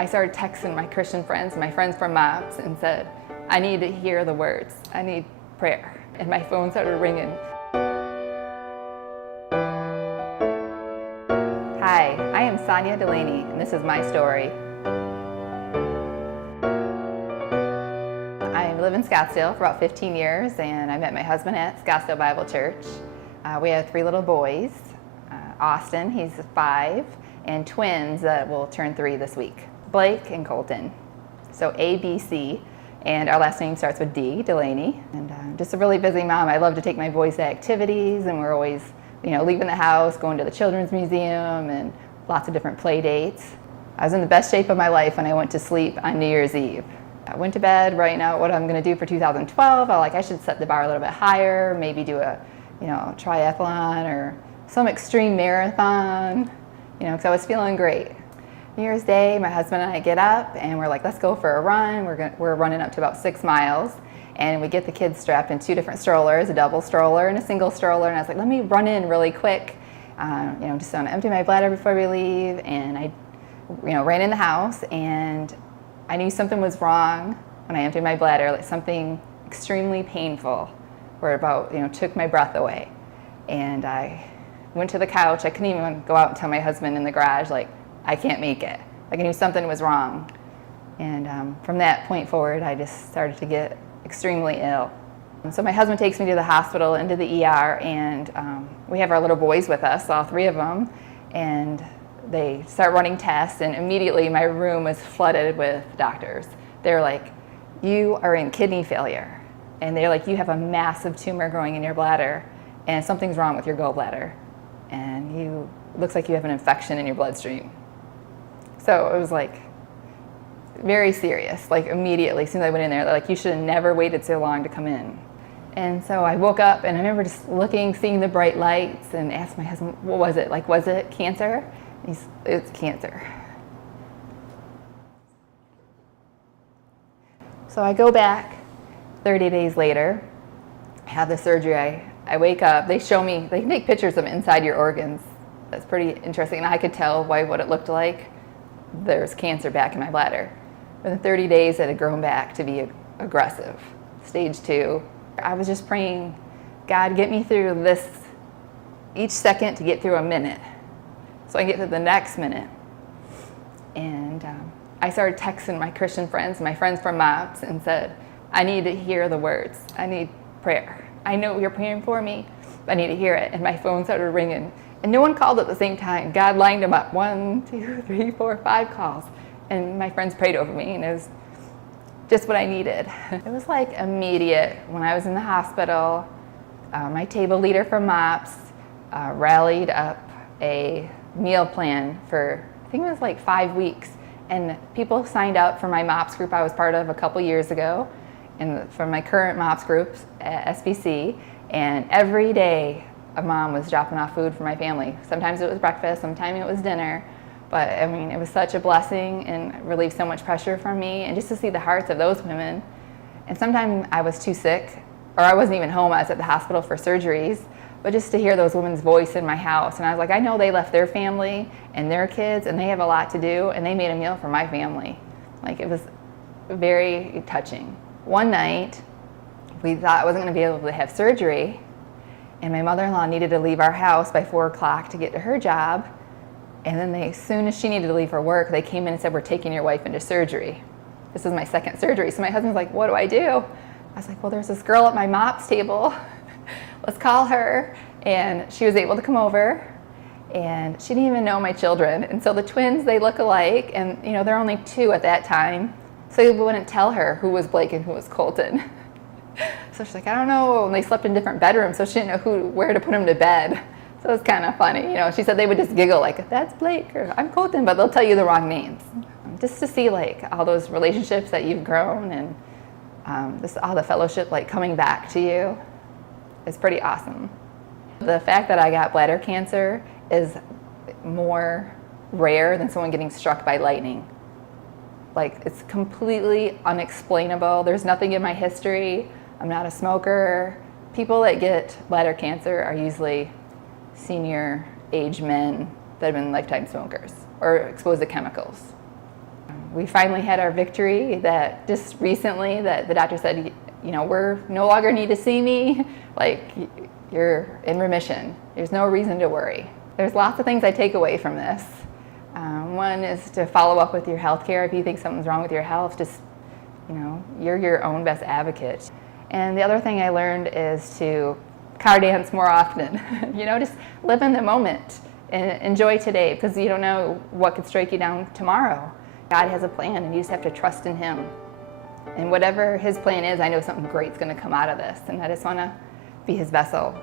I started texting my Christian friends, my friends from MOPS, and said, I need to hear the words. I need prayer. And my phone started ringing. Hi, I am Sonya Delaney, and this is my story. I live in Scottsdale for about 15 years, and I met my husband at Scottsdale Bible Church. We have 3 little boys. Austin, he's 5, and twins that will turn 3 this week. Blake and Colton. So ABC, and our last name starts with D, Delaney. And just a really busy mom. I love to take my boys to activities, and we're always, leaving the house, going to the Children's Museum, and lots of different play dates. I was in the best shape of my life when I went to sleep on New Year's Eve. I went to bed writing out what I'm going to do for 2012. I should set the bar a little bit higher, maybe do a, triathlon or some extreme marathon, because I was feeling great. New Year's Day, my husband and I get up and we're like, let's go for a run. We're running up to about 6 miles, and we get the kids strapped in 2 different strollers, a double stroller and a single stroller. And I was like, let me run in really quick, just want to empty my bladder before we leave. And I, ran in the house, and I knew something was wrong when I emptied my bladder, like something extremely painful, where it about, took my breath away. And I went to the couch. I couldn't even go out and tell my husband in the garage, I can't make it. I knew something was wrong. And from that point forward, I just started to get extremely ill. And so my husband takes me to the hospital, into the ER, and we have our little boys with us, all 3 of them, and they start running tests, and immediately my room was flooded with doctors. They're like, you are in kidney failure. And they're like, you have a massive tumor growing in your bladder, and something's wrong with your gallbladder, and looks like you have an infection in your bloodstream. So it was very serious, immediately, as soon as I went in there, they're like, you should have never waited so long to come in. And so I woke up, and I remember just looking, seeing the bright lights, and asked my husband, what was it? Was it cancer? It's cancer. So I go back 30 days later, I have the surgery, I wake up, they take pictures of inside your organs. That's pretty interesting, and I could tell what it looked like. There's cancer back in my bladder. Within 30 days, it had grown back to be aggressive, stage 2. I was just praying, God, get me through this, each second to get through a minute, so I can get to the next minute. And I started texting my Christian friends, my friends from MOPS, and said, I need to hear the words. I need prayer. I know you're praying for me, but I need to hear it. And my phone started ringing. And no one called at the same time. God lined them up. 1, 2, 3, 4, 5 calls. And my friends prayed over me, and it was just what I needed. It was immediate. When I was in the hospital, my table leader from MOPS rallied up a meal plan for, I think it was 5 weeks. And people signed up for my MOPS group I was part of a couple years ago, and from my current MOPS groups at SBC. And every day, a mom was dropping off food for my family. Sometimes it was breakfast, sometimes it was dinner. But it was such a blessing and relieved so much pressure from me. And just to see the hearts of those women. And sometimes I was too sick, or I wasn't even home, I was at the hospital for surgeries. But just to hear those women's voice in my house. And I was like, I know they left their family and their kids, and they have a lot to do, and they made a meal for my family. It was very touching. One night, we thought I wasn't going to be able to have surgery, and my mother-in-law needed to leave our house by 4 o'clock to get to her job. And then as soon as she needed to leave for work, they came in and said, we're taking your wife into surgery. This is my 2nd surgery. So my husband's like, what do? I was like, well, there's this girl at my MOPS table. Let's call her. And she was able to come over, and she didn't even know my children. And so the twins, they look alike, and they're only 2 at that time. So we wouldn't tell her who was Blake and who was Colton. So she's like, I don't know. And they slept in different bedrooms, so she didn't know where to put them to bed. So it was kind of funny. She said they would just giggle that's Blake, or I'm Colton, but they'll tell you the wrong names. Just to see all those relationships that you've grown, and just all the fellowship coming back to you is pretty awesome. The fact that I got bladder cancer is more rare than someone getting struck by lightning. It's completely unexplainable. There's nothing in my history. I'm not a smoker. People that get bladder cancer are usually senior age men that have been lifetime smokers or exposed to chemicals. We finally had our victory that just recently that the doctor said, you know, we're no longer need to see me, like you're in remission. There's no reason to worry. There's lots of things I take away from this. One is to follow up with your health care. If you think something's wrong with your health, just, you know, you're your own best advocate. And the other thing I learned is to car dance more often. You know, just live in the moment and enjoy today, because you don't know what could strike you down tomorrow. God has a plan, and you just have to trust in Him. And whatever His plan is, I know something great's going to come out of this, and I just want to be His vessel.